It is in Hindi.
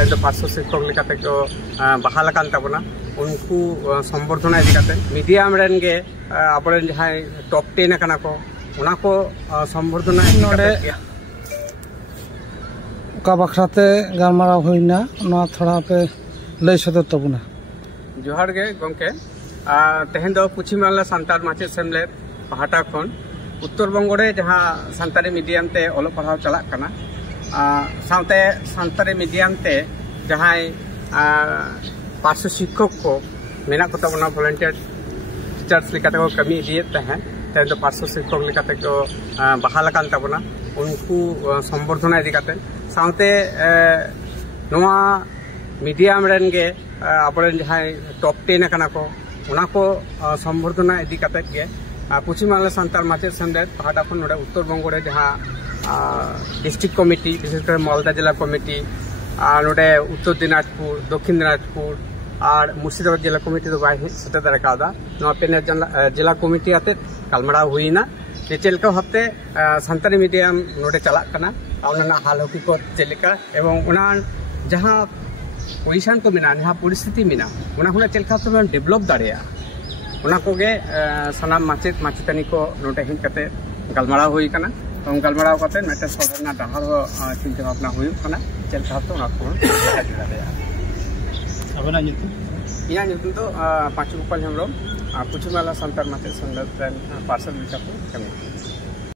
तेज पार्श्व शिक्षक लेकाते को बहाल आकान ताबोना उनको संबर्धना इदी काते मीडियम रेन गे आपरे जहां टॉप 10 आकाना को उना को संबर्धना नोडे का बखराते गालमारा होइना ना थोड़ा पे लय सदर तबुना जोहार गे गंके तेहेन दो पश्चिम बांगला सान्ताल माचे सेमलेद पाहाटा खन उत्तर बंग रे जहां सान्ताली मीडियम ते ओलो पढ़ाव चला कना साउते सान्ताली मीडियम ते जहां पार्श्व शिक्षक को मेना को तबना वॉलंटियर टीचर्स लेकाते को कमी दिए तहे तेहेन दो पार्श्व शिक्षक लेकाते को बहाल आकान ताबना उनको संबर्धना इदी काते साउते नोआ मीडियम रेन गे आपरे जहां टॉप 10 आकाना को उना को संबर्धना इदी काते गे पश्चिम बांगला सान्ताल माचेद सेमलेद पाहाटा खन नोडे उत्तर बंग रे जहां डिस्ट्रिक्ट कमिटी विशेषकर मालदा जिला कमिटी नोडे उत्तर दिनाजपुर दक्षिण दिनाजपुर और मुर्शिदाबाद जिला कमिटी दो बाय सेटे दारे कादा नोआ पेने जिला कमिटी आते गालमाराव हुईना जे चेलका हफ्ते सान्ताली मीडियम नोडे चला कना उना हाल हकीकत चेलका एवं उना जहां पोजिशन को मिना जहां परिस्थिति मिना उना हुना चेलका तो डेवलप दाड़ेया उना कोगे सनाम माचेद माचेतानी को नोडे हिन कते गालमाराव हुई कना गालमाराव कते मेटे सदरना डाहर चिंता भावना हुई कना चेलका तो उना को दाड़ेया अबना नितुम इया नितुम तो पांचु गोपाल हेमब्रम पश्चिम बांगला सान्ताल माचेद सेमलेद पार्सल बिचापु कमी